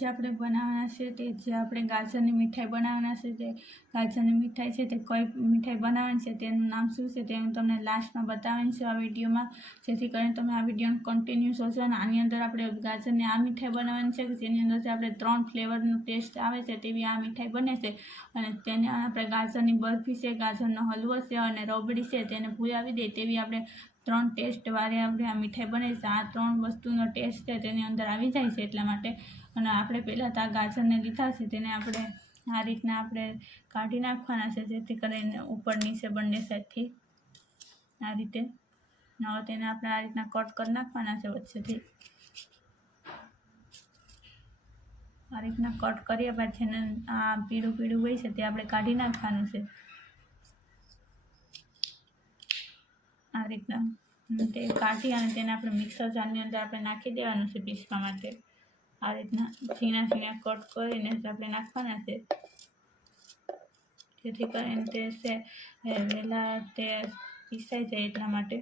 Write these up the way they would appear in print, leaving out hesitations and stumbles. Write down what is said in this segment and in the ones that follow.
આજે આપણે બનાવવાના છે તે જે આપણે ગાજરની મીઠાઈ બનાવવાના છે તે ગાજરની મીઠાઈ છે તે કઈ મીઠાઈ બનાવવાની છે તેનું નામ શું છે તે હું તમને લાસ્ટમાં બતાવવાની છે આ વિડીયોમાં, જેથી કરીને તમે આ વિડીયોને કન્ટિન્યુ જોશો. અને આની અંદર આપણે ગાજરની આ મીઠાઈ બનાવવાની છે કે જેની અંદરથી આપણે 3 ફ્લેવરનો ટેસ્ટ આવે છે તેવી આ મીઠાઈ બને છે. અને તેને આપણે ગાજરની બરફી છે, ગાજરનો હલવો છે અને રબડી છે તેને ભૂલાવી દે તેવી આપણે 3 ટેસ્ટ વાળી આપણે આ મીઠાઈ બને છે. આ 3 વસ્તુનો ટેસ્ટ છે તેની અંદર આવી જાય છે એટલા માટે. અને આપણે પહેલાં તો આ ગાજરને લીધા છે તેને આપણે આ રીતના આપણે કાઢી નાખવાના છે, જેથી કરીને ઉપર નીચે બંને સાઈડથી આ રીતે. હવે તેને આપણે આ રીતના કટ કરી નાખવાના છે વચ્ચેથી. આ રીતના કટ કર્યા બાદ છે ને આ પીળું પીળું હોય છે તે આપણે કાઢી નાખવાનું છે આ રીતના. તે કાઢી અને તેને આપણે મિક્સર જારની અંદર આપણે નાખી દેવાનું છે પીસવા માટે. આ રીતના ઝીણા ઝીણા કટ કરીને આપણે નાખવાના છે, જેથી કરીને તે છે વહેલા તે પીસાઈ જાય એટલા માટે.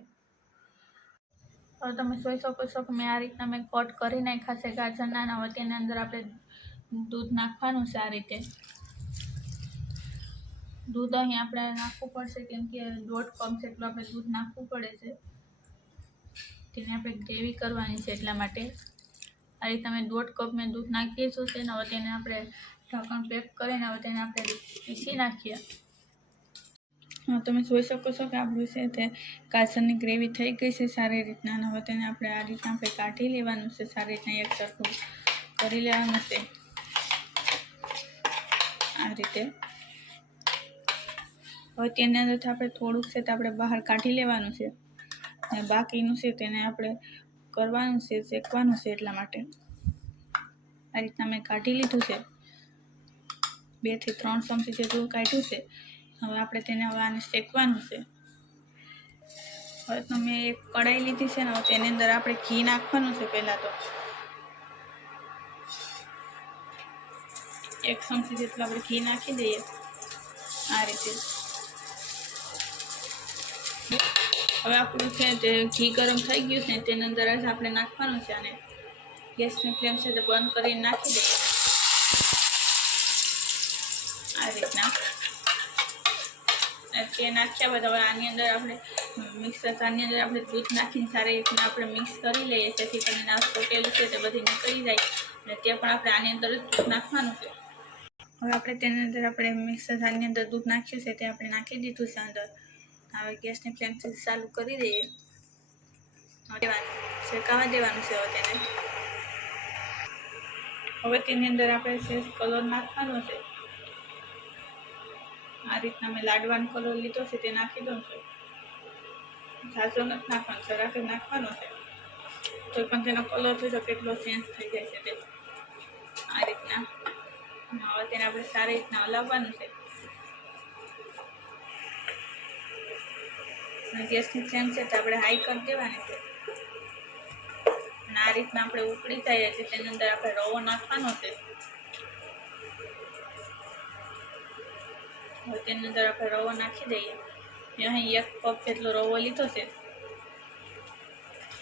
હવે તમે જોઈ શકો છો કે મેં આ રીતના કટ કરી નાખ્યા છે ગાજરના. હવે તેની અંદર આપણે દૂધ નાખવાનું છે આ રીતે. દૂધ અહીં આપણે નાખવું પડશે કેમ કે 1.5 કપ જેટલું આપણે દૂધ નાખવું પડે છે. તેને આપણે ગ્રેવી કરવાની છે એટલા માટે. આ રીતે અમે 1.5 કપ મેં દૂધ નાખી દીધું છે ને હવે તેને આપણે ઢાંકણ પેક કરીને હવે તેને આપણે પીસી નાખીએ. તમે જોઈ શકો છો કે આપણું છે તે ગાજરની ગ્રેવી થઈ ગઈ છે સારી રીતના. અને હવે તેને આપણે આ રીતના આપણે કાઢી લેવાનું છે, સારી રીતના એક સરખું કરી લેવાનું છે આ રીતે. હવે તેની અંદરથી આપણે થોડુંક છે તે આપણે બહાર કાઢી લેવાનું છે અને બાકીનું છે તેને આપણે કરવાનું છે, શેકવાનું છે એટલા માટે. આ રીતના મેં કાઢી લીધું છે, 2 થી 3 ચમચી જેટલું કાઢ્યું છે. હવે આપણે તેને હવે આને શેકવાનું છે. હવે તો મેં એક કઢાઈ લીધી છે ને હવે તેની અંદર આપણે ઘી નાખવાનું છે. પહેલાં તો 1 ચમચી જેટલું આપણે ઘી નાખી દઈએ આ રીતે. હવે આપણું છે તે ઘી ગરમ થઈ ગયું છે તેની અંદર જ આપણે નાખવાનું છે. અને ગેસની ફ્લેમ છે તે બંધ કરીને નાખી દઈએ આ રીતના. તે નાખ્યા બાદ હવે આની અંદર આપણે મિક્સરની અંદર આપણે દૂધ નાખીને સારી રીતના આપણે મિક્સ કરી લઈએ, જેથી કરીને આ સોટેલું છે તે બધી નીકળી જાય. અને તે પણ આપણે આની અંદર જ દૂધ નાખવાનું છે. હવે આપણે તેની અંદર આપણે મિક્સરની અંદર દૂધ નાખ્યું છે તે આપણે નાખી દીધું છે અંદર. હવે ગેસની ફ્લેમ ચાલુ કરી દઈએ. શેકાવા દેવાનું છે હવે તેને. હવે તેની અંદર આપણે છે કલર નાખવાનો છે. આ રીતના મેં લાડવાનો કલર લીધો છે તે નાખી દઉં છું. ઝાઝો નથી નાખવાનો, જરાક નાખવાનો છે તો પણ તેનો કલર તો કેટલો ચેન્જ થઈ જાય છે તે આ રીતના. હવે તેને આપણે સારી રીતના હલાવવાનું છે. અને ગેસની ફ્લેમ છે તો આપણે હાઈ કરી દેવાની છે. અને આ રીતના આપણે ઉકળી જાય છે તેની અંદર આપણે રવો નાખવાનો છે. હવે તેની અંદર આપણે રવો નાખી દઈએ. મેં અહીં 1 કપ જેટલો રવો લીધો છે.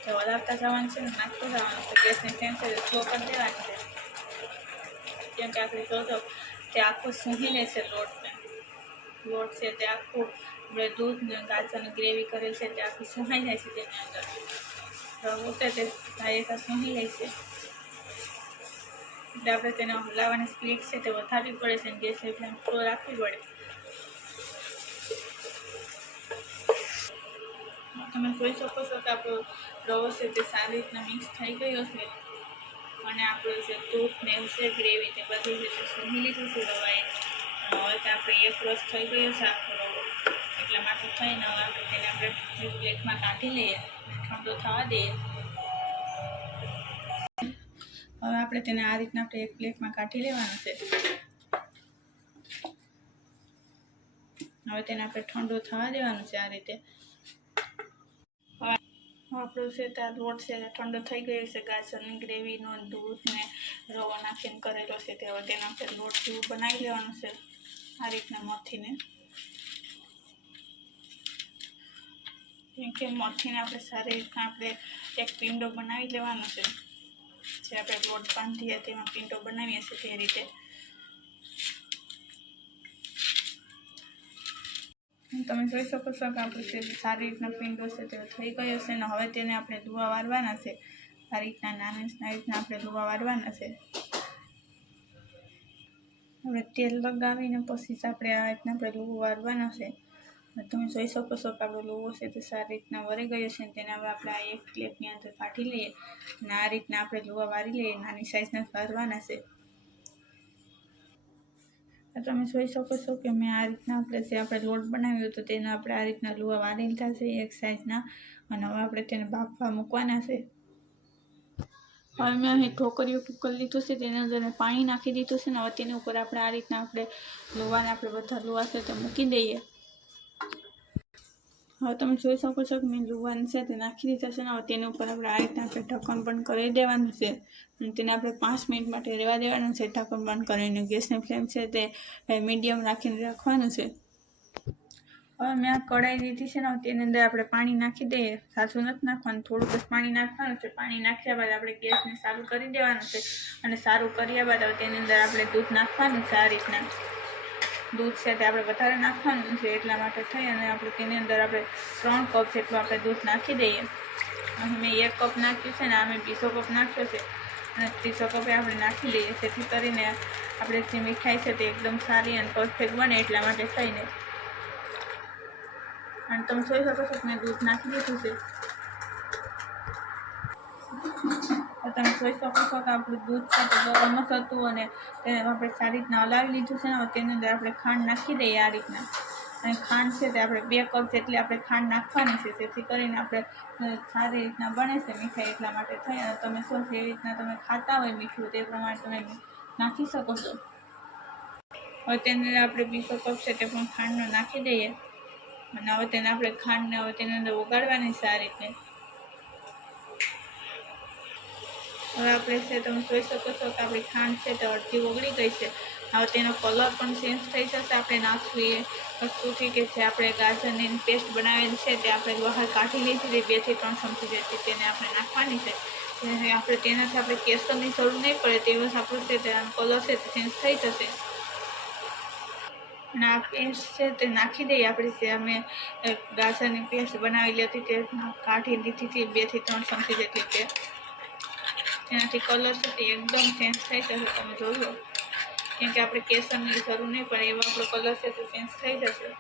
તો હલાવતા જવાનું છે ને નાખતું જવાનું છે. ગેસની ફ્લેમ છે સ્લો કરી દેવાની છે, કેમ કે આપણે જોજો તે આખું સૂંઘી લેશે લોટ છે તે આખું આપણે દૂધ ને ગાજરની ગ્રેવી કરેલ છે તે આખું સૂંઘાઈ જાય છે. તેની અંદર રવો છે તે ડાયરેક્ટ સૂંઘી લે છે. એટલે આપણે તેને હલાવવાની સ્પીડ છે તે વધારવી પડે છે અને ગેસની ફ્લેમ સ્લો રાખવી પડે. તમે જોઈ શકો છો કે આપણો રવો છે તે સારી રીતના મિક્સ થઈ ગયો છે. અને આપણું જે દૂધ ને છે ગ્રેવી તે બધી રીતે સૂંઘી લીધું છે રવાએ. હવે તો આપણે એક રસ થઈ ગયો છે આખો રવો, એટલા માટે થઈને હવે આપણે તેને આપણે પ્લેટમાં કાઢી લઈએ, ઠંડો થવા દઈએ. હવે આપણે તેને આ રીતના આપણે એક પ્લેટમાં કાઢી લેવાનું છે. હવે તેને આપણે ઠંડો થવા દેવાનું છે આ રીતે. આપણો છે ત્યાં લોટ છે ઠંડો થઈ ગયો છે. ગાજરની ગ્રેવીનો દૂધ ને રવો નાખીને કરેલો છે તે હવે તેને આપણે લોટ જેવું બનાવી લેવાનું છે આ રીતના મથીને. કેમ કે મથીને આપણે સારી રીતના આપણે એક પીંડો બનાવી લેવાનો છે. જે આપણે લોટ બાંધીએ તેમાં પીંટો બનાવીએ છીએ તે રીતે તમે જોઈ શકો છો કે આપણું જે સારી રીતના પીંડો છે તે થઈ ગયો છે ને હવે તેને આપણે લુવા વારવાના છે. આ રીતના નાની રીતના આપણે લુવા વારવાના છે. હવે તેલ લગાવીને પછી આપણે આ રીતના આપણે લુવો વારવાના છે. તમે જોઈ શકો છો કે આપણો લુવો છે તે સારી રીતના વળી ગયો છે. તેને હવે આપણે આ એક પ્લેટની અંદર કાઢી લઈએ અને આ રીતના આપણે લુવા વારી લઈએ. નાની સાઈઝના વારવાના છે. તમે જોઈ શકો છો કે મેં આ રીતના આપણે લોટ બનાવ્યો હતો તેને આપણે આ રીતના લુવા વારી લીધા છે એક સાઈઝના અને હવે આપણે તેને બાફવા મૂકવાના છે. હવે મેં અહીં ઢોકળીઓ કુકર લીધું છે તેની અંદર પાણી નાખી દીધું છે ને હવે તેની ઉપર આપણે આ રીતના આપણે લુવાને આપણે બધા લુવા છે તે મૂકી દઈએ. હવે તમે જોઈ શકો છો કે મેં લુવાને છે તે નાખી દીધા છે ને હવે તેની ઉપર આપણે આ રીતના આપણે ઢક્કણ બંધ કરી દેવાનું છે અને તેને આપણે 5 મિનિટ માટે રહેવા દેવાનું છે. ઢક્કણ બંધ કરીને ગેસની ફ્લેમ છે તે મીડિયમ રાખીને રાખવાનું છે. હવે મેં આ કઢાઈ લીધી છે ને તેની અંદર આપણે પાણી નાખી દઈએ. સાચું નથી નાખવાનું, થોડુંક જ પાણી નાખવાનું છે. પાણી નાખ્યા બાદ આપણે ગેસને ચાલુ કરી દેવાનું છે અને સારું કર્યા બાદ હવે તેની અંદર આપણે દૂધ નાખવાનું છે. આ રીતના દૂધ છે તે આપણે વધારે નાખવાનું છે એટલા માટે થઈ અને આપણે તેની અંદર આપણે 3 કપ જેટલું આપણે દૂધ નાખી દઈએ. અહીં મેં 1 કપ નાખ્યું છે ને આ મેં 200 કપ નાખ્યો છે અને 300 કપે આપણે નાખી દઈએ જેથી કરીને આપણે જે મીઠાઈ છે તે એકદમ સારી અને પરફેક્ટ બને એટલા માટે થઈને. અને તમે જોઈ શકો છો કે મેં દૂધ નાખી દીધું છે. તમે જોઈ શકો છો કે આપણું દૂધ છે તે ગરમ જ હતું અને તેને આપણે સારી રીતના હલાવી લીધું છે ને હવે તેની અંદર આપણે ખાંડ નાખી દઈએ આ રીતના. અને ખાંડ છે તે આપણે 2 કપ જેટલી આપણે ખાંડ નાખવાની છે જેથી કરીને આપણે સારી રીતના બને છે મીઠાઈ એટલા માટે થઈ. અને તમે શું જેવી રીતના તમે ખાતા હોય મીઠું તે પ્રમાણે તમે નાખી શકો છો. હવે તેની અંદર આપણે 200 કપ છે તે પણ ખાંડનો નાખી દઈએ અને હવે તેને આપણે ખાંડને હવે તેની અંદર ઓગાળવાની છે આ રીતે. હવે આપણે છે તમે જોઈ શકો છો કે આપણી ખાંડ છે તે અડધી ઓગળી ગઈ છે. હવે તેનો કલર પણ ચેન્જ થઈ જશે. આપણે નાખશું એ વસ્તુથી કે જે આપણે ગાજરની પેસ્ટ બનાવેલી છે તે આપણે બહાર કાઢી લીધી 2 થી 3 ચમચી જેટલી તેને આપણે નાખવાની છે. આપણે તેનાથી આપણે કેસરની જરૂર નહીં પડે તેવો આપણો છે તેનો કલર છે તે ચેન્જ થઈ જશે. અને આ પેસ્ટ છે તે નાખી દઈએ. આપણે જે અમે ગાજરની પેસ્ટ બનાવેલી હતી તે કાઢી લીધી હતી 2 થી 3 ચમચી જેટલી તે તેનાથી કલર છે તે એકદમ ચેન્જ થઈ જશે. તમે જોજો કેમ કે આપણે કેસરની જરૂર નહીં પડે એવો આપણો કલર છે તે ચેન્જ થઈ જશે.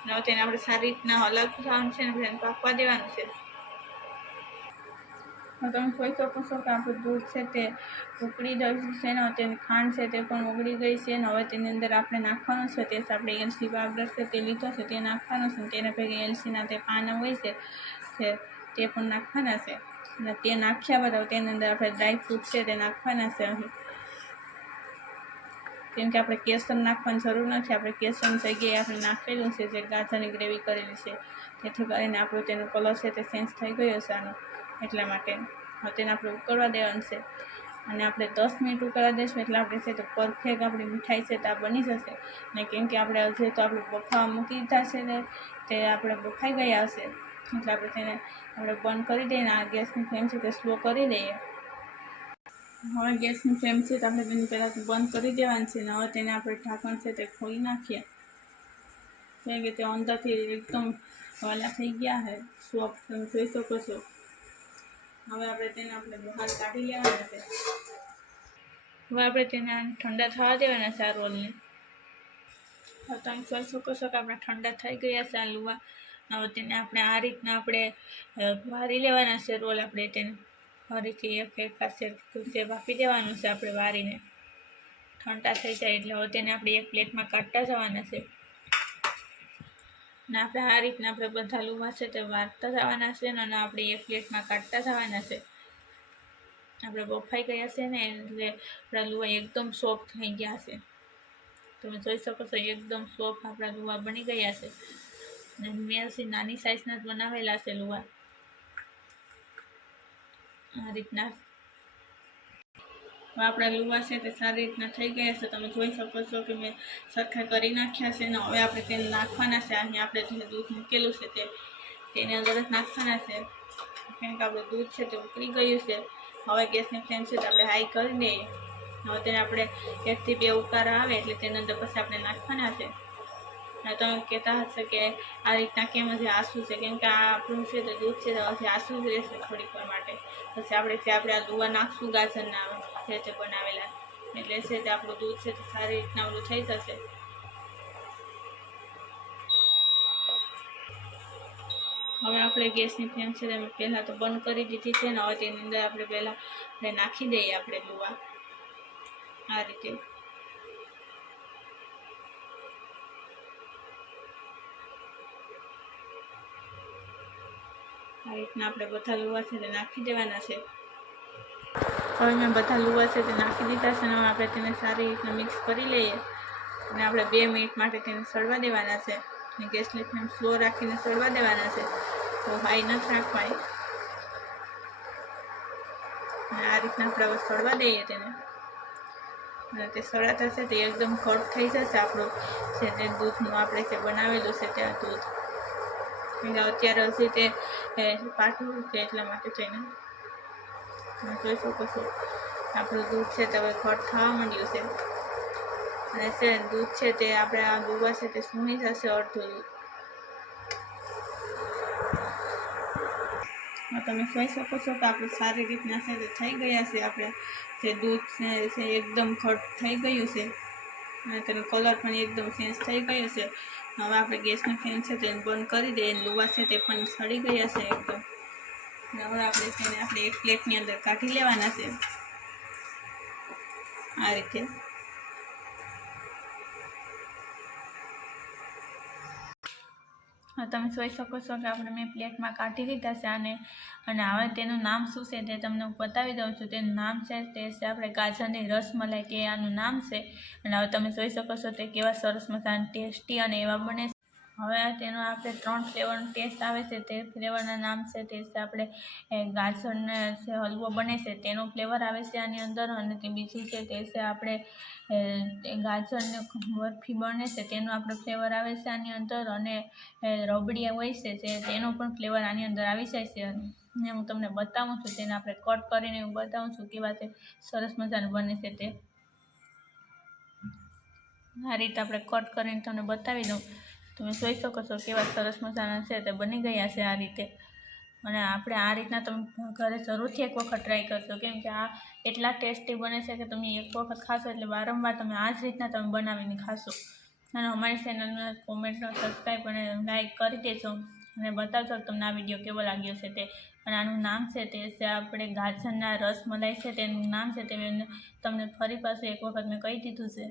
અને હવે તેને આપણે સારી રીતના હલાવતું થવાનું છે અને તેને પાકવા દેવાનું છે. તમે જોઈ શકો છો કે આપણું દૂધ છે તે ઉકળી ગયું છે ને તેની ખાંડ છે તે પણ ઉકળી ગઈ છે અને હવે તેની અંદર આપણે નાખવાનું છે તે આપણે એલચી પાવડર છે તે લીધો છે તે નાખવાનું છે. તેના ભેગા એલચીના તે પાના હોય છે તે પણ નાખવાના છે અને તે નાખ્યા બાદ તેની અંદર આપણે ડ્રાયફ્રૂટ છે તે નાખવાના છે. અહીં કેમ કે આપણે કેસર નાખવાની જરૂર નથી. આપણે કેસરની જગ્યાએ આપણે નાખેલું છે જે ગાજરની ગ્રેવી કરેલી છે તેથી કરીને આપણો તેનો કલર છે તે ચેન્જ થઈ ગયો છે આનો એટલા માટે. હવે તેને આપણે ઉકળવા દેવાનું છે અને આપણે 10 મિનિટ ઉકળવા દઈશું એટલે આપણે છે તો પરફેક્ટ આપણી મીઠાઈ છે તે આ બની જશે. ને કેમ કે આપણે હજી તો આપણે બફાવા મૂકી દીધા છે ને તે આપણે બફાઈ ગયા હશે એટલે આપણે તેને આપણે બંધ કરી દઈએ. આ ગેસની ફ્લેમ છે તે સ્લો કરી દઈએ. હવે ગેસની ફ્લેમ છે તો આપણે તેની પહેલાં બંધ કરી દેવાની છે અને હવે તેને આપણે ઢાંકણ છે તે ખોલી નાખીએ. કેમ કે તે અંદરથી એકદમ વાલા થઈ ગયા છે સોફ્ટ તમે જોઈ શકો છો. હવે આપણે તેને આપણે બહાર કાઢી લેવાના છે. હવે આપણે તેને ઠંડા થવા દેવાના છે આ રોલને. હવે તમે જોઈ શકો છો કે આપણે ઠંડા થઈ ગયા છે આ લુવા. હવે તેને આપણે આ રીતના આપણે વારી લેવાના છે રોલ. આપણે તેને ફરીથી એક શેપ આપી દેવાનું છે આપણે વારીને. ઠંડા થઈ જાય એટલે હવે તેને આપણે એક પ્લેટમાં કાઢતા જવાના છે અને આપણે આ રીતના આપણે બધા લુવા છે તે વારતા જવાના છે અને આપણે એક પ્લેટમાં કાઢતા જવાના છે. આપણે બફાઈ ગયા છે ને એટલે આપણા લુવા એકદમ સોફ્ટ થઈ ગયા છે. તમે જોઈ શકો છો એકદમ સોફ્ટ આપણા લુવા બની ગયા છે. અને મેં હજી નાની સાઈઝના જ બનાવેલા છે લુવા આ રીતના. હવે આપણા લુવા છે તે સારી રીતના થઈ ગયા છે. તમે જોઈ શકો છો કે મેં સરખા કરી નાખ્યા છે ને હવે આપણે તેને નાખવાના છે. અહીં આપણે જે દૂધ મૂકેલું છે તેની અંદર જ નાખવાના છે. કેમ કે આપણું દૂધ છે તે ઉકળી ગયું છે હવે ગેસની ફ્લેમ છે તો આપણે હાઈ કરી દઈએ. હવે તેને આપણે 1 થી 2 ઉકારા આવે એટલે તેની અંદર પછી આપણે નાખવાના છે. તમે કહેતા હશે કે આ રીતના કેમ હજી આસું છે, કેમ કે આ આપણું છે તો દૂધ છે તો હજી આસું જ રહેશે થોડીક વાર માટે. પછી આપણે આ લુવા નાખશું ગાજરના છે તે બનાવેલા, એટલે છે તે આપણું દૂધ છે તે સારી રીતના ઓલું થઈ જશે. હવે આપણે ગેસની ફ્લેમ છે તે પહેલાં તો બંધ કરી દીધી છે ને હવે તેની અંદર આપણે પહેલાં નાખી દઈએ આપણે લુવા આ રીતે. આ રીતના આપણે બધા લુવા છે તે નાખી દેવાના છે. હવે મેં બધા લુવા છે તે નાખી દીધા છે અને હવે આપણે તેને સારી રીતના મિક્સ કરી લઈએ અને આપણે 2 મિનિટ માટે તેને સળવા દેવાના છે. ગેસની ફ્લેમ સ્લો રાખીને સળવા દેવાના છે, તો હાઈ નથી રાખવાય. અને આ રીતના આપણે હવે સળવા દઈએ તેને અને તે સળાતા છે તે એકદમ ઘટ થઈ જશે આપણું છે તે દૂધનું આપણે જે બનાવેલું છે તે દૂધ. અત્યારે હજી તે પાટલું છે એટલા માટે થઈને તમે જોઈ શકો છો આપણું દૂધ છે તે હવે ઘટ થવા માંડ્યું છે અને છે દૂધ છે તે આપણે આ લુવા છે તે સૂઈ જશે અડધું દૂધ. તમે જોઈ શકો છો કે આપણે સારી રીતના છે તે થઈ ગયા છે. આપણે જે દૂધ છે એકદમ ઘટ થઈ ગયું છે અને તેનો કલર પણ એકદમ ચેન્જ થઈ ગયો છે. હવે આપણે ગેસની ફ્લેમ છે તેને બંધ કરી દઈએ. લુવા છે તે પણ સડી ગયા છે એકદમ. હવે આપણે તેને એક પ્લેટની અંદર કાઢી લેવાના છે આ રીતે. તમે જોઈ શકો છો કે આપણે મેં પ્લેટમાં કાઢી લીધા છે અને હવે તેનું નામ શું છે તે તમને હું બતાવી દઉં છું. તેનું નામ છે તે છે આપણે ગાજરની રસમલાઈ કે આનું નામ છે. અને હવે તમે જોઈ શકો છો તે કેવા સરસ મજાના ટેસ્ટી અને એવા બને છે. હવે તેનો આપણે 3 ફ્લેવરનો ટેસ્ટ આવે છે. તે ફ્લેવરના નામ છે તે છે આપણે ગાજરનો જે હલવો બને છે તેનો ફ્લેવર આવે છે આની અંદર, અને તે બીજી છે તે છે આપણે ગાજરની બરફી બને છે તેનો આપણો ફ્લેવર આવે છે આની અંદર, અને રબડી હોય છે તેનો પણ ફ્લેવર આની અંદર આવી જાય છે. અને હું તમને બતાવું છું, તેને આપણે કટ કરીને હું બતાવું છું કેવા તે સરસ મજાનું બને છે તે. આ રીતે આપણે કટ કરીને તમને બતાવી દઉં. તમે જોઈ શકો છો કેવા સરસ મજાના છે તે બની ગયા છે આ રીતે. અને આપણે આ રીતના તમે ઘરે જરૂરથી એક વખત ટ્રાય કરશો, કેમ કે આ એટલા ટેસ્ટી બને છે કે તમે એક વખત ખાશો એટલે વારંવાર તમે આ જ રીતના તમે બનાવીને ખાશો. અને અમારી ચેનલને કોમેન્ટ સબસ્ક્રાઈબ અને લાઈક કરી દેજો અને બતાવજો તમને આ વિડીયો કેવો લાગ્યો છે તે. અને આનું નામ છે તે છે આપણે ગાજરના રસમલાઈ છે તેનું નામ છે તે તમને ફરી પાછું એક વખત મેં કહી દીધું છે.